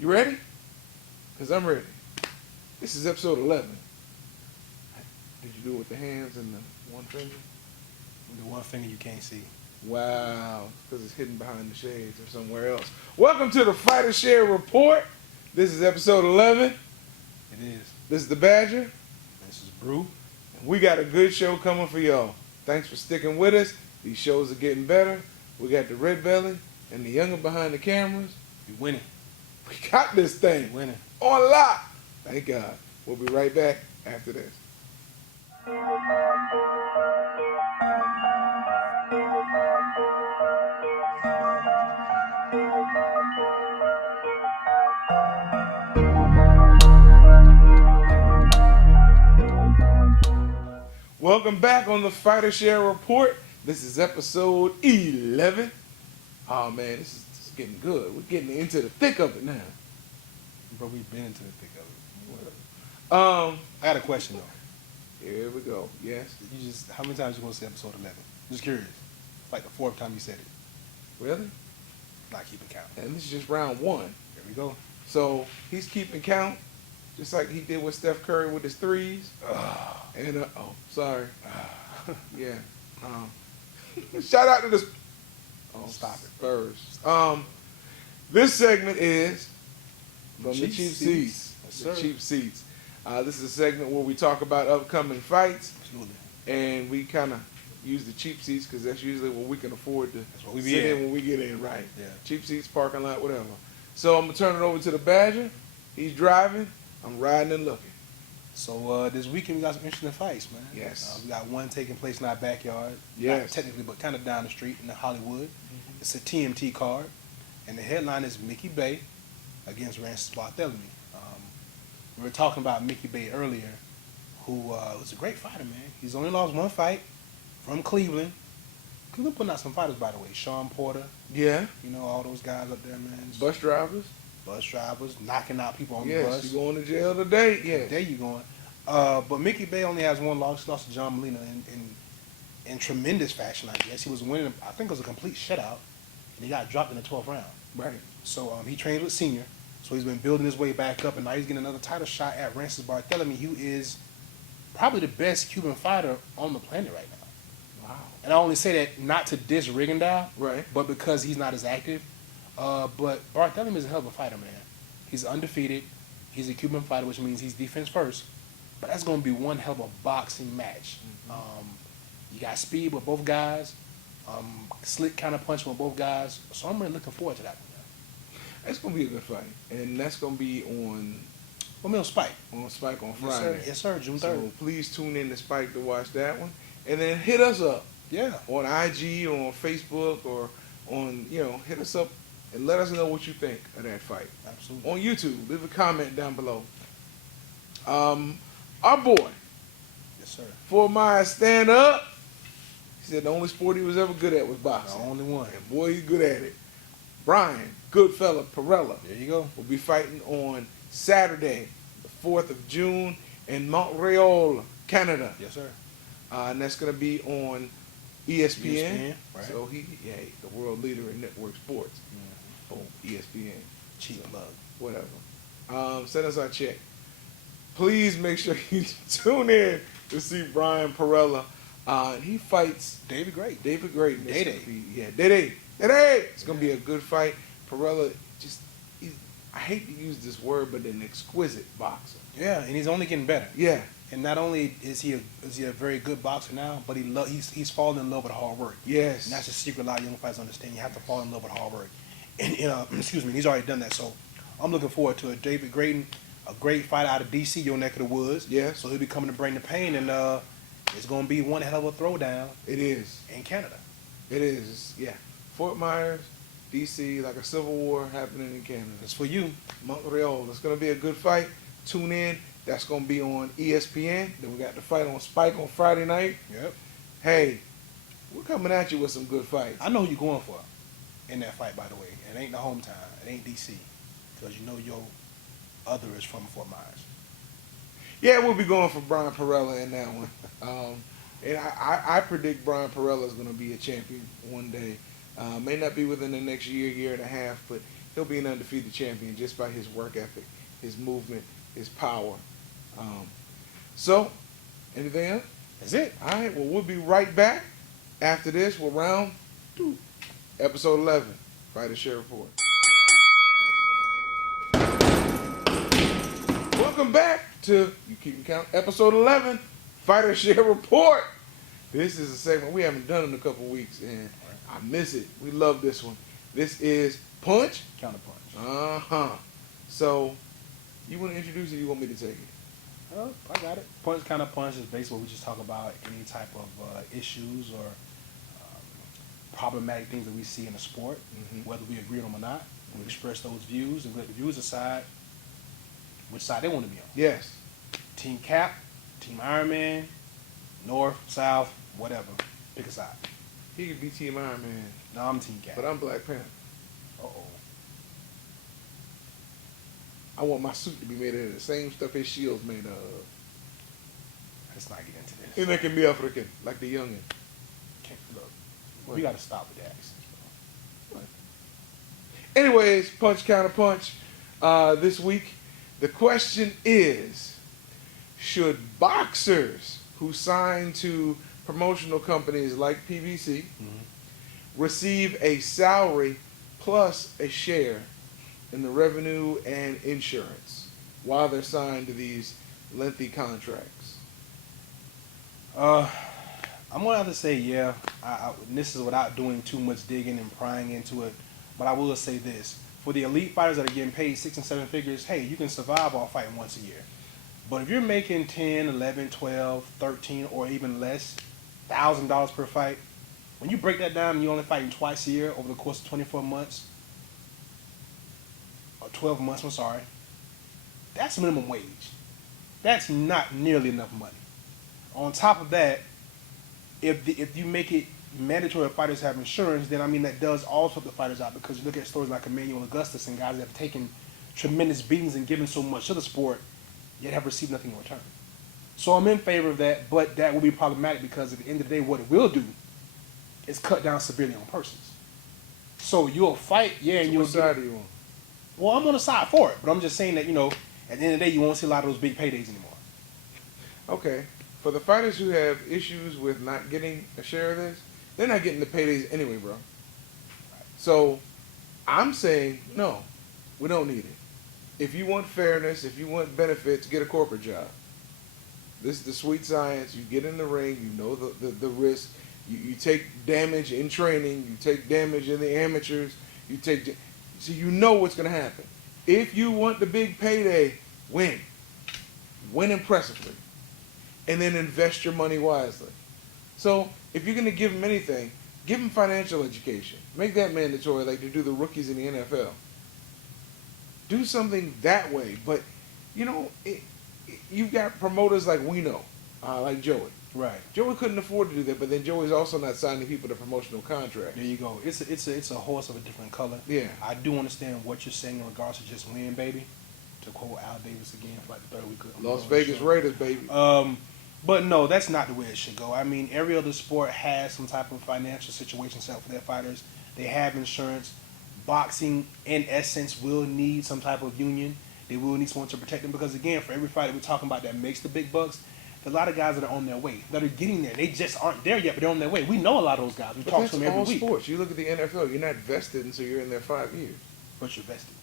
You ready? Because I'm ready. This is episode 11. Did you do it with the hands and the one finger? The one finger you can't see. Wow. Because it's hidden behind the shades or somewhere else. Welcome to the Fighter Share Report. This is episode 11. It is. This is the Badger. This is Brew. And we got a good show coming for y'all. Thanks for sticking with us. These shows are getting better. We got the Red Belly and the younger behind the cameras. We winning. We got this thing We winning. on lock. Thank God. We'll be right back after this. Welcome back on the Fighter Share Report. This is episode 11. Oh man, this is getting good. We're getting into the thick of it now. Bro, we've been into the thick of it. I I got a question though. Here we go. Yes. How many times you gonna say episode 11? Just curious. It's like the fourth time you said it. Really? Not keeping count. And this is just round one. There we go. So he's keeping count, just like he did with Steph Curry with his threes. And sorry. Yeah. Shout out to the Stop it. Spurs. This segment is from the cheap seats. Yes, The sir. cheap seats. This is a segment where we talk about upcoming fights, Absolutely. and we kind of use the cheap seats because that's usually what we can afford to what we be sit in in. when we get in. Right. Yeah. Cheap seats, parking lot, whatever. So I'm gonna turn it over to the Badger. He's driving. I'm riding and looking. So this weekend we got some interesting fights, man. Yes. We got one taking place in our backyard. Yes. Not technically, but kind of down the street in Hollywood. It's a TMT card, and the headline is Mickey Bay against Francis Barthélemy. We were talking about Mickey Bay earlier, who was a great fighter, man. He's only lost one fight from Cleveland. Cleveland putting out some fighters, by the way. Sean Porter, Yeah. you know, all those guys up there, man. Bus drivers. Bus drivers, knocking out people on the Yes. bus. You going to jail today? Yeah. There you going. But Mickey Bay only has one loss. He lost to John Molina in tremendous fashion, I guess. He was winning, I think it was a complete shutout, and he got dropped in the 12th round. Right. So he trains with Senior, so he's been building his way back up, and now he's getting another title shot at Francis Barthélemy, who is probably the best Cuban fighter on the planet right now. Wow. And I only say that not to diss Rigondeaux, Right. but because he's not as active. But Barthélemy is a hell of a fighter, man. He's undefeated. He's a Cuban fighter, which means he's defense first. But that's going to be one hell of a boxing match. You got speed with both guys, slick kind of punch with both guys. So I'm really looking forward to that one. That's gonna be a good fight, and that's gonna be on Put me on Spike. Spike on Yes, Friday. sir. Yes, sir. June 3rd. So please tune in to Spike to watch that one, and then hit us up Yeah. on IG or on Facebook or on hit us up and let us know what you think of that fight Absolutely. on YouTube. Leave a comment down below. Our boy Yes, sir. Fort Myers stand up. He said the only sport he was ever good at was The boxing, only one. and boy, he's good at it. Brian Goodfella Perella There you go. will be fighting on Saturday, the 4th of June in Montreal, Canada. Yes, sir. And that's going to be on ESPN. ESPN, right. So he's the world leader in network sports. Boom, ESPN. Cheap So, plug. Whatever. Send us our check. Please make sure you tune in to see Brian Perella. He fights David Great. David Grayton. Day-Day. Yeah, Day-Day. Day-Day. It's going to be a good fight. Perella, I hate to use this word, but an exquisite boxer. Yeah, and he's only getting better. Yeah. And not only is he a very good boxer now, but he's fallen in love with hard work. Yes. And that's a secret a lot of young fighters understand. You have to fall in love with hard work. And excuse me, he's already done that. So I'm looking forward to it. David Grayton, a great fighter out of DC, your neck of the woods. Yes. So he'll be coming to bring the pain, and it's going to be one hell of a throwdown It is. in Canada. It is. Yeah. Fort Myers, DC, like a civil war happening in Canada. It's for you. Montreal. It's going to be a good fight. Tune in. That's going to be on ESPN. Then we got the fight on Spike on Friday night. Yep. Hey, we're coming at you with some good fights. I know who you're going for in that fight, by the way. It ain't the hometown. It ain't DC. Because you know your other is from Fort Myers. Yeah, we'll be going for Brian Perella in that one. And I predict Brian Perella is going to be a champion one day. May not be within the next year, year and a half, but he'll be an undefeated champion just by his work ethic, his movement, his power. So, anything else? That's it. All right, well, we'll be right back after this with round 2, episode 11, Fighter Share Report. Welcome back to, you keep count, episode 11, Fighter Share Report. This is a segment we haven't done in a couple weeks, and I miss it. We love this one. This is Punch. Counterpunch. So, you want to introduce it or you want me to take it? I got it. Punch Counterpunch is basically what we just talk about any type of issues or problematic things that we see in the sport, whether we agree on them or not. We express those views and let the viewers decide which side they want to be on. Yes. Team Cap, Team Iron Man, North, South, whatever. Pick a side. He could be Team Iron Man. No, I'm Team Cap. But I'm Black Panther. Uh-oh. I want my suit to be made of the same stuff his shield's made of. Let's not get into this. And they can be African, like the youngin. Look, What? we got to stop with the accents, bro. What? Anyways, Punch Counter Punch. This week, the question is, should boxers who sign to promotional companies like PBC receive a salary plus a share in the revenue and insurance while they're signed to these lengthy contracts? I'm going to have to say, yeah. And this is without doing too much digging and prying into it. But I will say this. For the elite fighters that are getting paid 6 and 7 figures, hey, you can survive off fighting once a year. But if you're making 10, 11, 12, 13, or even less, $1,000 per fight, when you break that down and you're only fighting twice a year over the course of 24 months, or 12 months, I'm sorry, that's minimum wage. That's not nearly enough money. On top of that, if you make it mandatory that fighters have insurance, then I mean that does also help the fighters out, because you look at stories like Emmanuel Augustus and guys that have taken tremendous beatings and given so much to the sport, yet have received nothing in return. So I'm in favor of that, but that will be problematic because at the end of the day, what it will do is cut down severely on persons. So you'll fight, yeah, and So you'll what side are you on? Well, I'm on the side for it, but I'm just saying that, at the end of the day, you won't see a lot of those big paydays anymore. Okay. For the fighters who have issues with not getting a share of this, they're not getting the paydays anyway, bro. So I'm saying, no, we don't need it. If you want fairness, if you want benefits, get a corporate job. This is the sweet science. You get in the ring, you know the risk. You take damage in training, you take damage in the amateurs, so you know what's going to happen. If you want the big payday, win. Win impressively. And then invest your money wisely. So if you're going to give them anything, give them financial education. Make that mandatory like they do the rookies in the NFL. Do something that way. But, you've got promoters like we know, like Joey. Right. Joey couldn't afford to do that, but then Joey's also not signing people to promotional contracts. There you go. It's a horse of a different color. Yeah. I do understand what you're saying in regards to just win, baby. To quote Al Davis again for like the third week. Las Vegas Raiders, baby. But no, that's not the way it should go. I mean, every other sport has some type of financial situation set up for their fighters. They have insurance. Boxing, in essence, will need some type of union. They will need someone to protect them because, again, for every fighter we're talking about that makes the big bucks, there's a lot of guys that are on their way, that are getting there. They just aren't there yet, but they're on their way. We know a lot of those guys. We But talk that's to them every all week. sports. You look at the NFL, you're not vested until you're in there 5 years. But you're vested.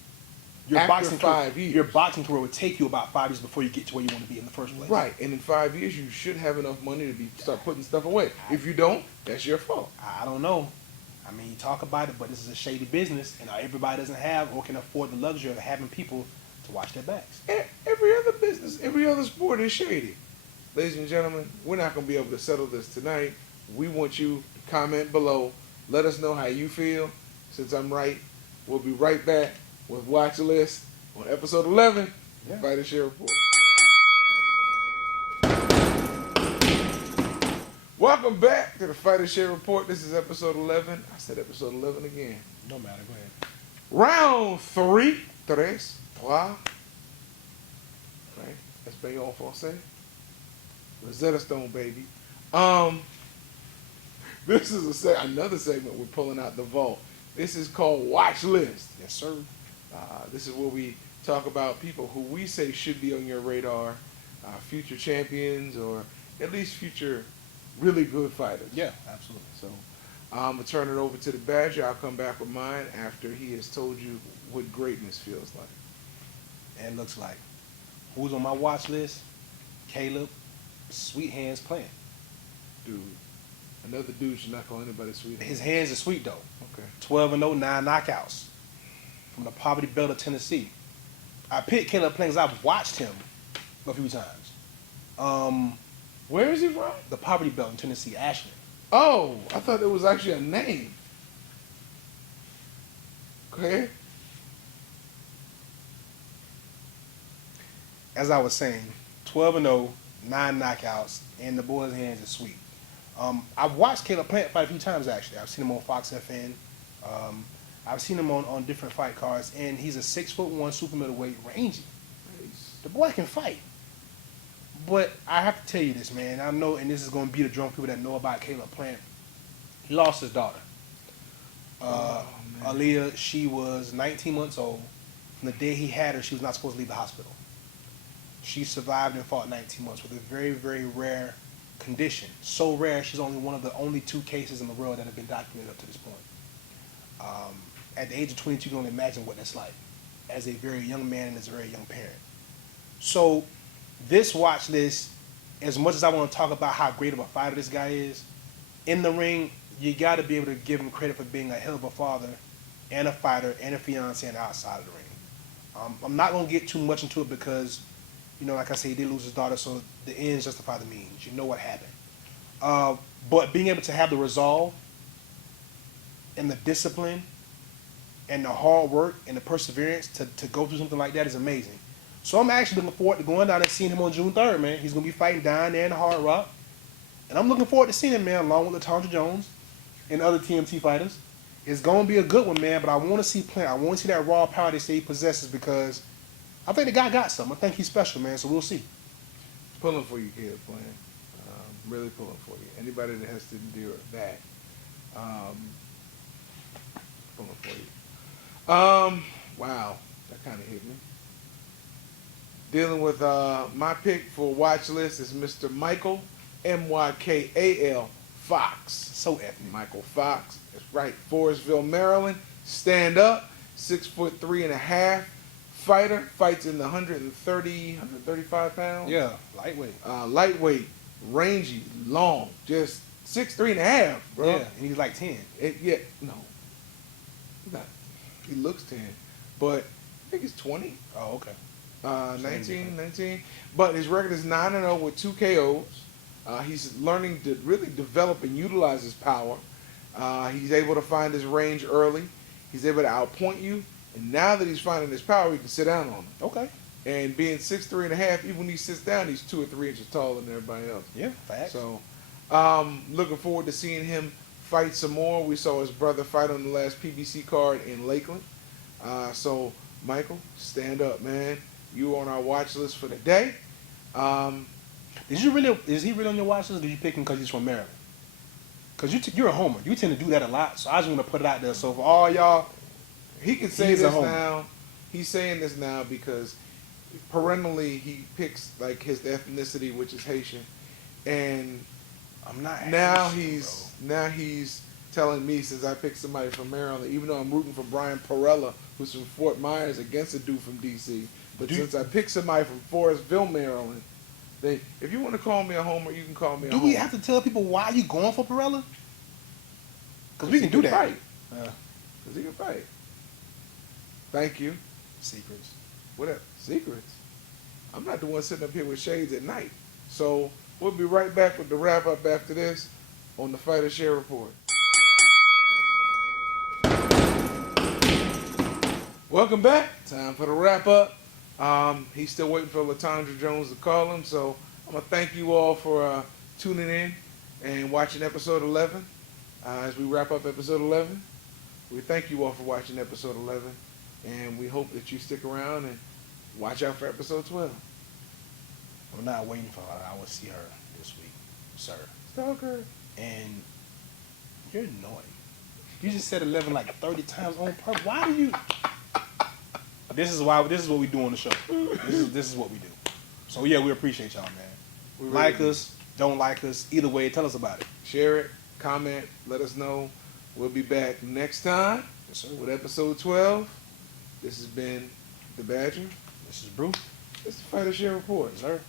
After 5 years. Your boxing career would take you about 5 years before you get to where you want to be in the first place. Right, and in 5 years, you should have enough money to start putting stuff away. If you don't, that's your fault. I don't know. I mean, you talk about it, but this is a shady business, and everybody doesn't have or can afford the luxury of having people to watch their backs. Every other business, every other sport is shady. Ladies and gentlemen, we're not going to be able to settle this tonight. We want you to comment below. Let us know how you feel. Since I'm right, we'll be right back with Watchlist on episode 11, Fighter Share Report. Welcome back to the Fighter Share Report. This is episode 11. I said episode 11 again. No matter, go ahead. Round 3. Tres. Trois. Right? Espanol Francais. Rosetta Stone, baby. This is another segment we're pulling out the vault. This is called Watchlist. Yes, sir. This is where we talk about people who we say should be on your radar, future champions or at least future really good fighters. Yeah, absolutely. So I'm going to turn it over to the Badger. I'll come back with mine after he has told you what greatness feels like. And looks like. Who's on my watch list? Caleb, Sweet Hands Plant. Dude. Another dude should not call anybody sweet. His hands are sweet, though. Okay. 12-0, 9 knockouts. From the Poverty Belt of Tennessee. I picked Caleb Plant because I've watched him a few times. Where is he from? The Poverty Belt in Tennessee, Ashland. Oh, I thought it was actually a name. Okay. As I was saying, 12-0, 9 knockouts, and the boy's hands are sweet. I've watched Caleb Plant fight a few times, actually. I've seen him on Fox FN. I've seen him on different fight cards, and he's a 6'1" super middleweight, rangy. Nice. The boy can fight. But I have to tell you this, man. I know, and this is going to be the drunk people that know about Caleb Plant. He lost his daughter. Aaliyah, she was 19 months old. From the day he had her, she was not supposed to leave the hospital. She survived and fought 19 months with a very, very rare condition. So rare, she's only one of the only 2 cases in the world that have been documented up to this point. At the age of 22, you can only imagine what that's like as a very young man and as a very young parent. So this watch list, as much as I want to talk about how great of a fighter this guy is, in the ring, you got to be able to give him credit for being a hell of a father and a fighter and a fiance and outside of the ring. I'm not going to get too much into it because, you know, like I said, he did lose his daughter, so the ends justify the means. You know what happened. But being able to have the resolve and the discipline and the hard work and the perseverance to go through something like that is amazing. So I'm actually looking forward to going down and seeing him on June 3rd, man. He's going to be fighting down there in the Hard Rock. And I'm looking forward to seeing him, man, along with LaTondra Jones and other TMT fighters. It's going to be a good one, man, but I want to see Plant. I want to see that raw power they say he possesses because I think the guy got something. I think he's special, man, so we'll see. Pulling for you, Caleb Plant. Really pulling for you. Anybody that has to endure that, pulling for you. Wow, that kind of hit me. Dealing with my pick for watch list is Mr. Michael, Mykal Fox. So ethnic. Michael Fox. That's right. Forestville, Maryland. Stand up. 6'3.5" fighter. Fights in the 135 pounds. Yeah, lightweight. Lightweight, rangy, long. Just 6'3.5", bro. Yeah, and he's like 10. No. He looks 10. But I think he's 20. Oh, okay. 19. But his record is 9-0 with 2 KOs. He's learning to really develop and utilize his power. He's able to find his range early. He's able to outpoint you. And now that he's finding his power, he can sit down on it. Okay. And being 6'3.5", even when he sits down, he's 2 or 3 inches taller than everybody else. Yeah, facts. So, looking forward to seeing him fight some more. We saw his brother fight on the last PBC card in Lakeland. So, Michael, stand up, man. You on our watch list for the day. Is he really on your watch list, or did you pick him because he's from Maryland? Because you're a homer. You tend to do that a lot, so I just want to put it out there. So for all y'all, he can say this now. He's saying this now because perennially he picks like his ethnicity, which is Haitian, and I'm not. Now Haitian, he's telling me, since I picked somebody from Maryland, even though I'm rooting for Brian Perella, who's from Fort Myers, against a dude from DC, but since I picked somebody from Forestville, Maryland, if you want to call me a homer, you can call me a homer. Do we have to tell people why you going for Perella? Because we can do that. Fight. Because he can fight. Thank you. Secrets. Whatever. Secrets. I'm not the one sitting up here with shades at night. So we'll be right back with the wrap up after this on the Fighter Share Report. Welcome back. Time for the wrap up. He's still waiting for LaTondra Jones to call him, so I'm going to thank you all for tuning in and watching episode 11. As we wrap up episode 11, we thank you all for watching episode 11, and we hope that you stick around and watch out for episode 12. I'm not waiting for her. I will see her this week, sir. Stalker. And you're annoying. You just said 11 like 30 times on purpose. Why do you... This is what we do on the show. This is what we do. So yeah, we appreciate y'all, man. We Like really us, don't like us. Either way, tell us about it. Share it, comment, let us know. We'll be back next time Yes, sir. with episode 12. This has been The Badger. This is Bruce. It's the Fighter Share Report. Yes, sir.